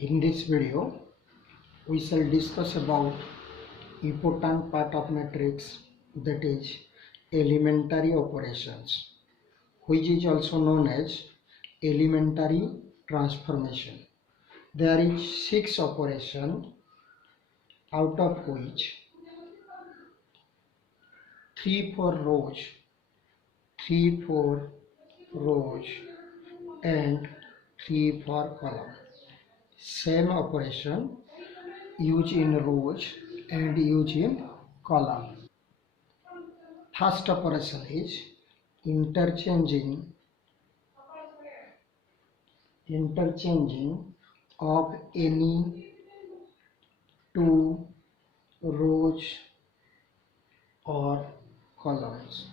In this video, we shall discuss about important part of matrix, that is elementary operations, which is also known as elementary transformation. There is 6 operations, out of which 3 for rows, 3 for rows and 3 for column. Same operation used in rows and used in column. First operation is interchanging of any two rows or columns.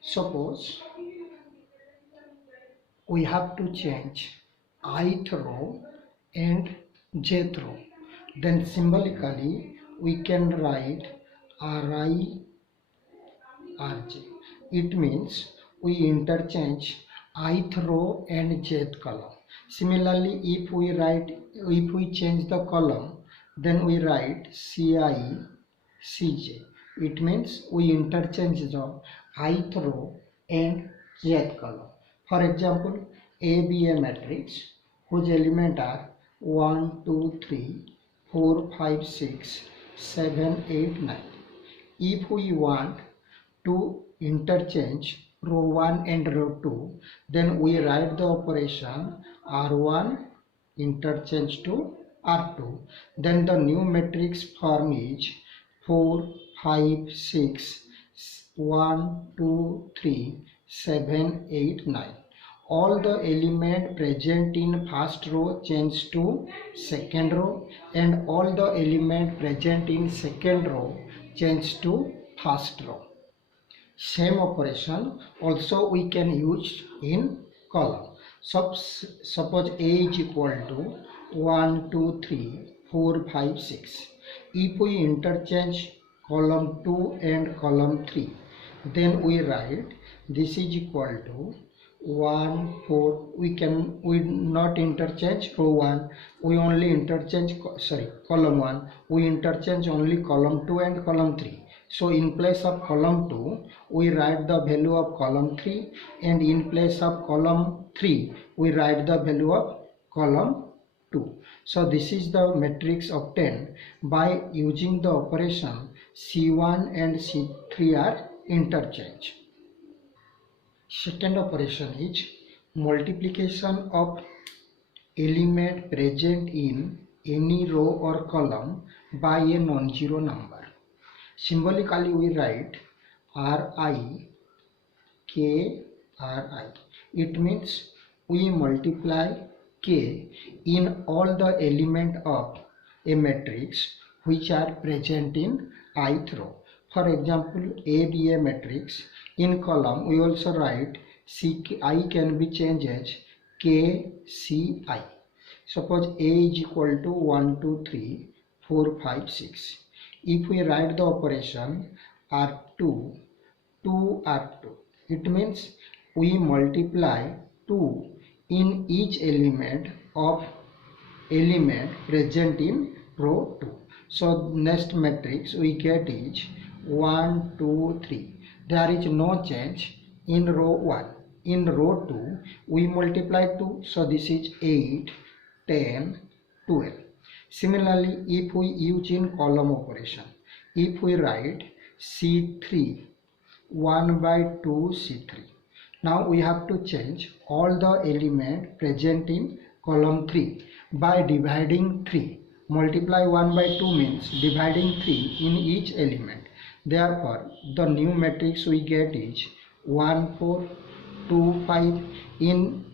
Suppose we have to change ith row and jth row, then symbolically we can write Ri Rj. It means we interchange ith row and jth column. Similarly, if we change the column, then we write Ci Cj. It means we interchange the ith row and jth column. For example, A be a matrix whose elements are 1, 2, 3, 4, 5, 6, 7, 8, 9. If we want to interchange row 1 and row 2, then we write the operation R1 interchange to R2. Then the new matrix form is 4, 5, 6, 1, 2, 3, 7, 8, 9. All the elements present in first row change to second row, and all the elements present in second row change to first row. Same operation also we can use in column. Suppose A is equal to 1, 2, 3, 4, 5, 6. If we interchange column 2 and column 3, then we write this is equal to 1, 4. We not interchange row 1, we only interchange column 1, we interchange only column 2 and column 3. So in place of column 2, we write the value of column 3, and in place of column 3, we write the value of column 2. So this is the matrix obtained by using the operation C1 and C3 are interchanged. Second operation is multiplication of element present in any row or column by a non-zero number. Symbolically we write Ri K Ri. It means we multiply K in all the elements of a matrix which are present in ith row. For example, A be a matrix, in column we also write Ci can be changed as KCi. Suppose A is equal to 1, 2, 3, 4, 5, 6. If we write the operation R2 to R2, it means we multiply 2 in each element present in row 2. So next matrix we get is 1, 2, 3. There is no change in row 1. In row 2 we multiply 2, so this is 8, 10, 12. Similarly, if we use in column operation, if we write C3, 1 by 2 C3. Now we have to change all the elements present in column 3 by dividing 3. Multiply 1 by 2 means dividing 3 in each element. Therefore, the new matrix we get is 1, 4, 2, 5. In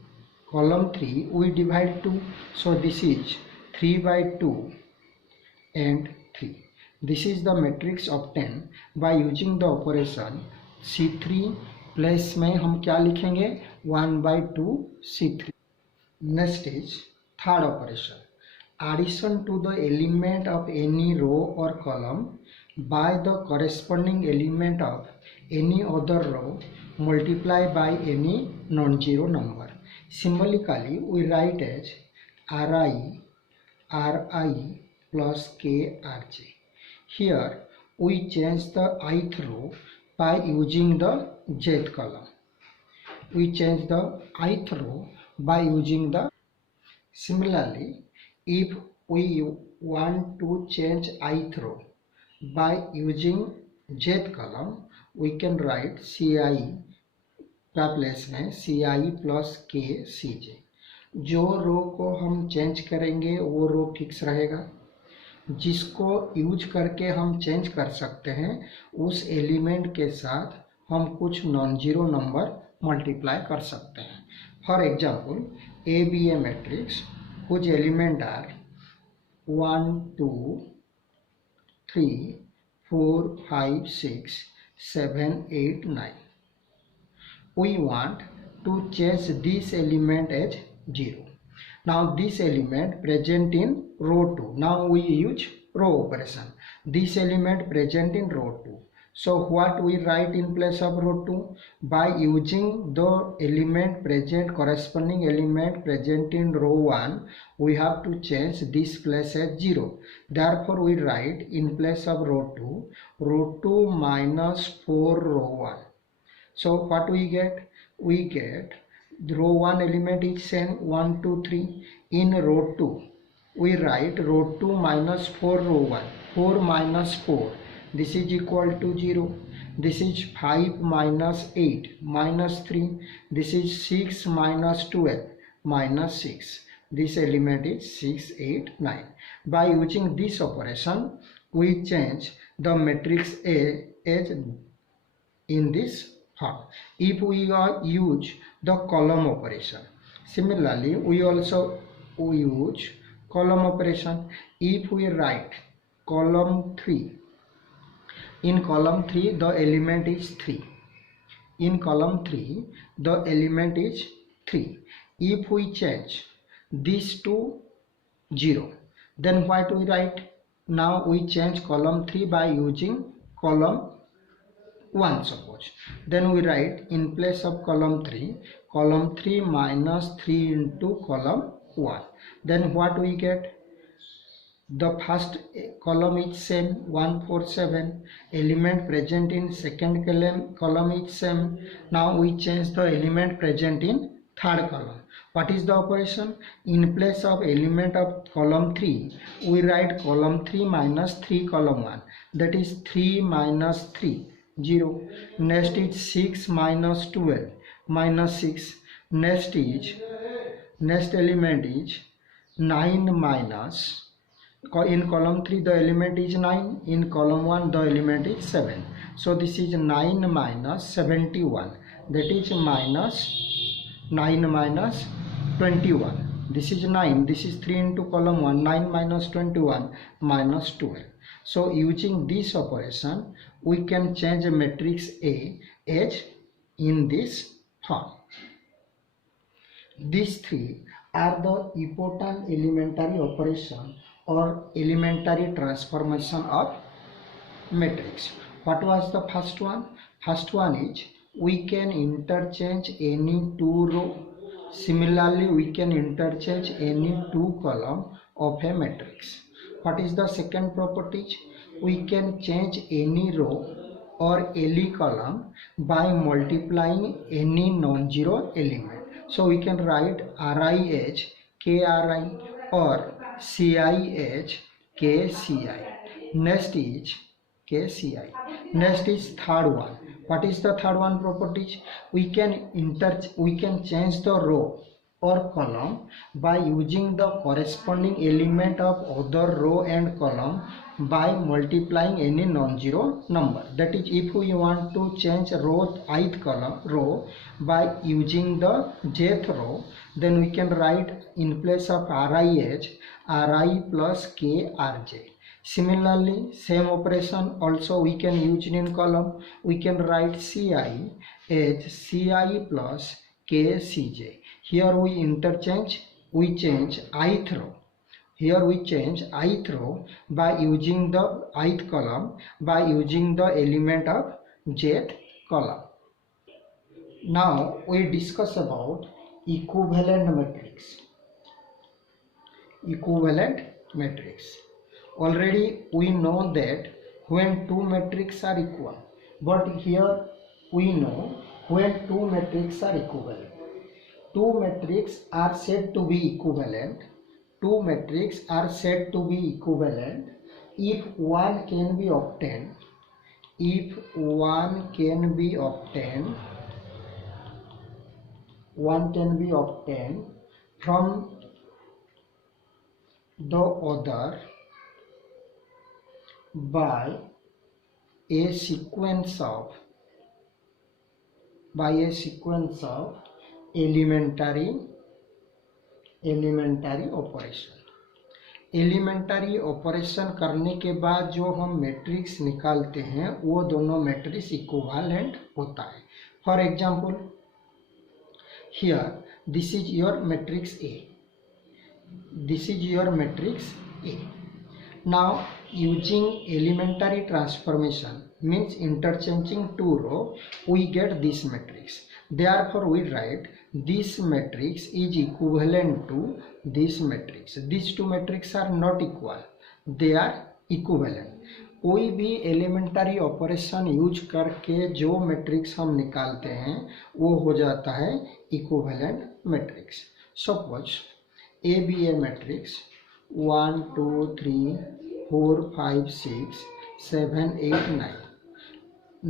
column 3 we divide 2, so this is 3 by 2 and 3. This is the matrix obtained by using the operation C3 plus में हम क्या लिखेंगे 1 by 2 C3. Next is third operation, addition to the element of any row or column by the corresponding element of any other row multiplied by any non-zero number. Symbolically we write as Ri plus Krj. Here we change the ith row by using the jth column. We change the ith row by using the. Similarly, if we want to change ith row by using jth column, we can write Ci का place में Ci plus के Cj. जो रो को हम change करेंगे वो रो fix रहेगा. जिसको यूज करके हम चेंज कर सकते हैं उस एलिमेंट के साथ हम कुछ नॉन जीरो नंबर मल्टीप्लाई कर सकते हैं. For example, A B A matrix कुछ element are 1 2 3 4 5 6 7 8 9. We want to change this element as 0. Now this element present in row 2. Now we use row operation. This element present in row 2. So what we write in place of row 2? By using the element present, corresponding element present in row 1, we have to change this place as 0. Therefore we write in place of row 2 minus 4 row 1. So what we get? We get row 1 element is same 1 2 3. In row 2 we write row 2 minus 4 row 1. 4 minus 4, this is equal to 0. This is 5 minus 8 minus 3. This is 6 minus 12 minus 6. This element is 6 8 9. By using this operation we change the matrix A as in this form. If we use the column operation, similarly we also use column operation. If we write column 3, in column 3 the element is 3. In column 3 the element is 3. If we change this to 0, then what we write? Now we change column 3 by using column 1 suppose. Then we write in place of column 3 minus 3 into column 1. Then what we get? The first column is same 1 4 7. Element present in second column is same. Now we change the element present in third column. What is the operation? In place of element of column 3 we write column 3 minus 3 column 1. That is 3 minus 3 0. Next is 6 minus 12 minus 6. Next element is 9 minus, in column 3 the element is 9, in column 1 the element is 7. So this is 9 minus 71, that is minus 9 minus 21. This is 9, this is 3 into column 1, 9 minus 21 minus 12. So using this operation we can change a matrix A as in this form. These three are the important elementary operation or elementary transformation of matrix. What was the first one? First one is we can interchange any two row. Similarly we can interchange any two column of a matrix. What is the second property? We can change any row or any column by multiplying any non-zero element. So we can write Ri as Kri or Ci as Kci. Next is Kci. Next is third one. What is the third one property? We can change the row or column by using the corresponding element of other row and column by multiplying any non-zero number. That is, if we want to change ith row by using the jth row, then we can write in place of Ri as Ri plus Krj. Similarly, same operation also we can use in column. We can write Ci as Ci plus Kcj. Here we change ith row. Here we change ith row by using the ith column by using the element of jth column. Now we discuss about equivalent matrix. Equivalent matrix. Already we know that when two matrices are equal, but here we know when two matrices are equivalent. Two matrices are said to be equivalent. Two matrices are said to be equivalent if one can be obtained. If one can be obtained from the other by a sequence of elementary operation. Elementary operation करने के बाद जो हम matrix निकालते हैं वो दोनों matrix equivalent होता है. For example, here this is your matrix A. This is your matrix A. Now using elementary transformation means interchanging two rows, we get this matrix. Therefore we write this matrix is equivalent to this matrix. These two matrices are not equal, they are equivalent. कोई भी elementary operation use करके जो matrix हम निकालते हैं वो हो जाता है equivalent matrix. Suppose A be a matrix 1 2 3 4 5 6 7 8 9.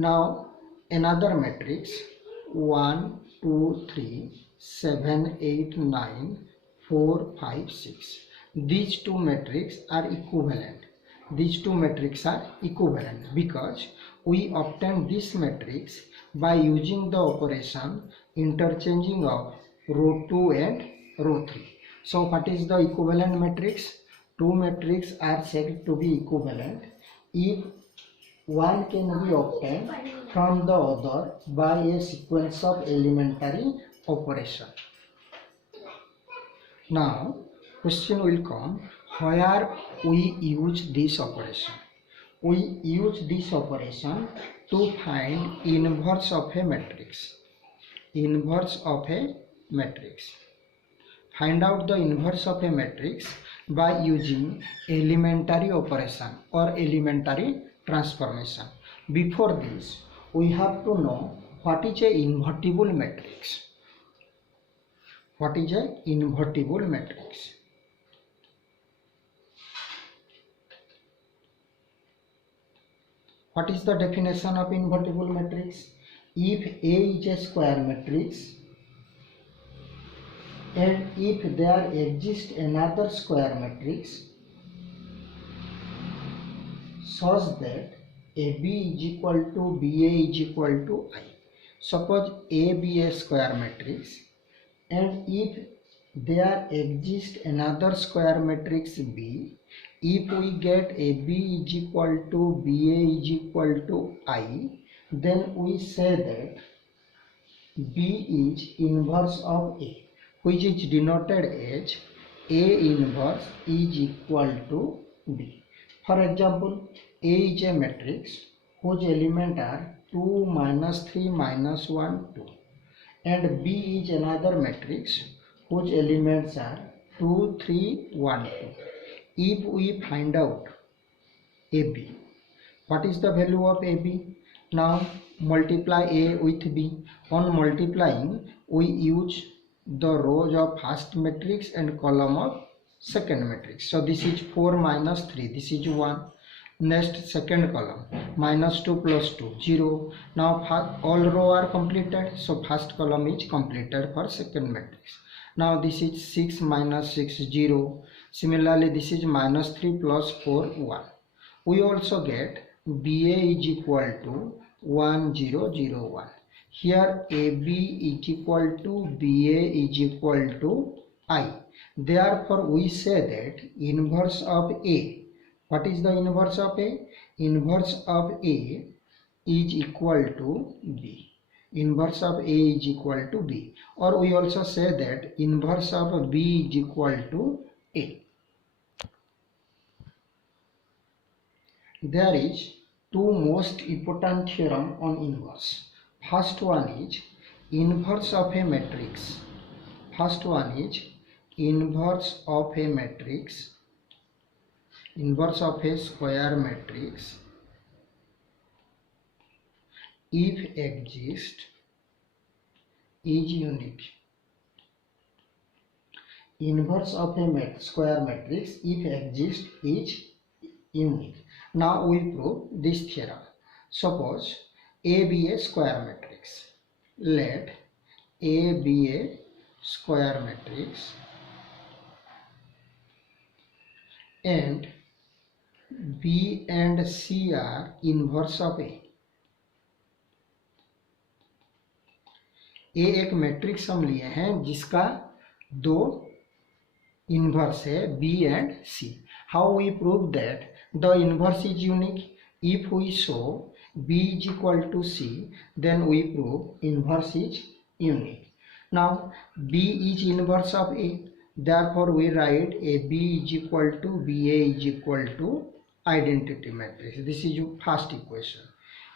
Now another matrix 1 2 3 7 8 9 4 5 6. These two matrices are equivalent. These two matrices are equivalent because we obtain this matrix by using the operation interchanging of row 2 and row 3. So what is the equivalent matrix? Two matrices are said to be equivalent if one can be obtained from the other by a sequence of elementary operation. Now question will come, where we use this operation? We use this operation to find inverse of a matrix. Inverse of a matrix. Find out the inverse of a matrix by using elementary operation or elementary transformation. Before this, we have to know what is a invertible matrix. What is a invertible matrix? What is the definition of invertible matrix? If A is a square matrix, and if there exists another square matrix such that AB is equal to BA is equal to I. Suppose A be a square matrix, and if there exists another square matrix B, if we get AB is equal to BA is equal to I, then we say that B is inverse of A, which is denoted as A inverse is equal to B. For example, A is a matrix whose elements are 2 minus 3 minus 1 2, and B is another matrix whose elements are 2 3 1 2. If we find out AB, what is the value of AB? Now multiply A with B. On multiplying, we use the rows of first matrix and column of second matrix. So this is 4 minus 3, this is 1. Next second column, minus 2 plus 2, 0. Now all rows are completed, so first column is completed for second matrix. Now this is 6 minus 6, 0. Similarly this is minus 3 plus 4, 1. We also get BA is equal to 1 0 0 1. Here AB is equal to BA is equal to I. Therefore we say that inverse of A. What is the inverse of A? Inverse of A is equal to B. Inverse of A is equal to B. Or we also say that inverse of B is equal to A. There is two most important theorem on inverse. First one is inverse of a matrix. First one is inverse of a matrix, inverse of a square matrix if exist is unique. Inverse of a square matrix if exist is unique. Now we prove this theorem. Suppose A be a square matrix. Let A be a square matrix and B and C are inverse of A. A एक matrix हम लिए हैं जिसका दो inverse है B and C. How we prove that the inverse is unique? If we show B is equal to C, then we prove inverse is unique. Now B is inverse of A, therefore we write AB is equal to BA is equal to identity matrix. This is your first equation.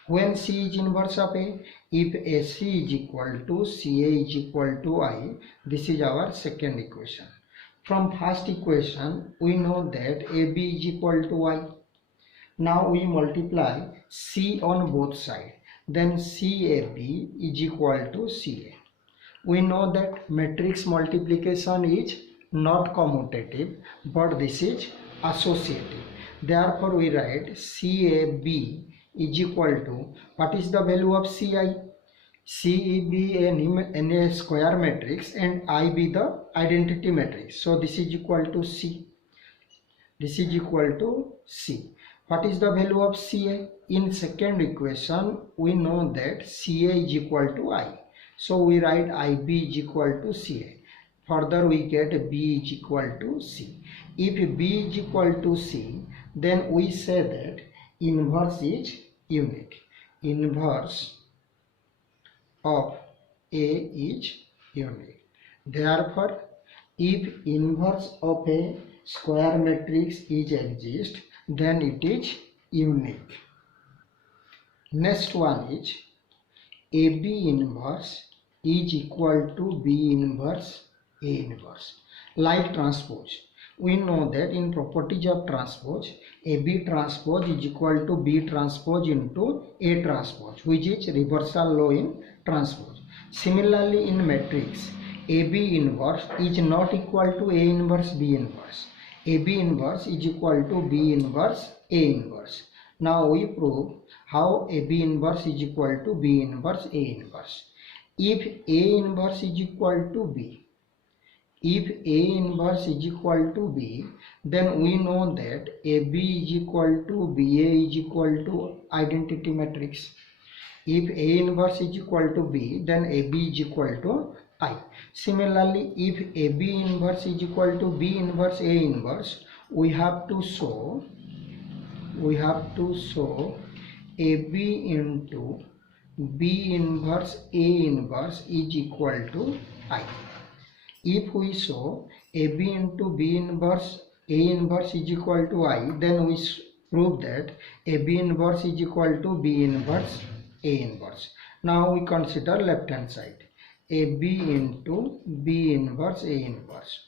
When C is inverse of A, if AC is equal to CA is equal to I, this is our second equation. From first equation, we know that AB is equal to I. Now we multiply C on both sides. Then CAB is equal to CA. We know that matrix multiplication is not commutative, but this is associative. Therefore, we write CAB is equal to, what is the value of CI? C be in a square matrix and I be the identity matrix. So this is equal to C. This is equal to C. What is the value of CA? In second equation, we know that CA is equal to I. So we write IB is equal to CA. Further we get B is equal to C. If B is equal to C, then we say that inverse is unique. Inverse of A is unique. Therefore, if inverse of a square matrix is exist, then it is unique. Next one is AB inverse is equal to B inverse A inverse. Like transpose, we know that in properties of transpose, AB transpose is equal to B transpose into A transpose, which is reversal law in transpose. Similarly, in matrix, AB inverse is not equal to A inverse B inverse. AB inverse is equal to B inverse A inverse. Now we prove how AB inverse is equal to B inverse A inverse. If A inverse is equal to B, if A inverse is equal to B, then we know that AB is equal to BA is equal to identity matrix. If A inverse is equal to B, then AB is equal to I. Similarly, if AB inverse is equal to B inverse A inverse, we have to show AB into B inverse A inverse is equal to I. If we show AB into B inverse A inverse is equal to I, then we prove that AB inverse is equal to B inverse A inverse. Now we consider left hand side. AB into B inverse A inverse.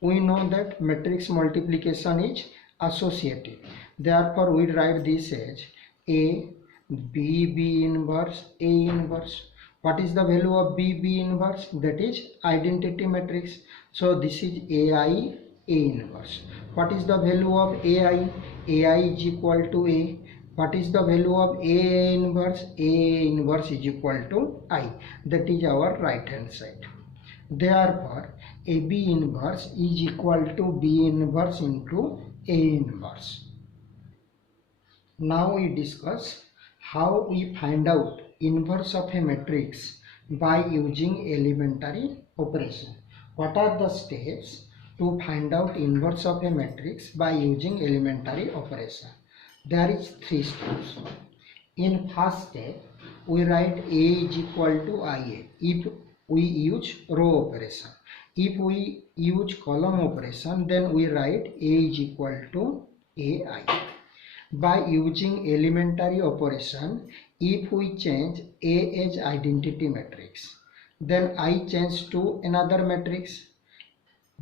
We know that matrix multiplication is associative. Therefore, we write this as A B inverse A inverse. What is the value of B inverse? That is identity matrix. So this is AI A inverse. What is the value of AI? AI is equal to A. What is the value of A inverse? A inverse is equal to I. That is our right hand side. Therefore, AB inverse is equal to B inverse into A inverse. Now we discuss how we find out inverse of a matrix by using elementary operation. What are the steps to find out inverse of a matrix by using elementary operation? There is 3 steps. In first step, we write A is equal to IA if we use row operation. If we use column operation, then we write A is equal to AI. By using elementary operation, if we change A as identity matrix, then I change to another matrix.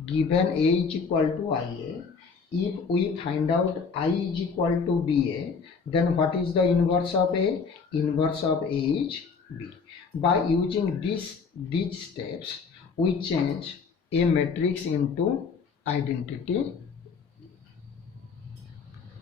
Given A is equal to IA, if we find out I is equal to BA, then what is the inverse of A? Inverse of A is B. By using these steps, we change a matrix into identity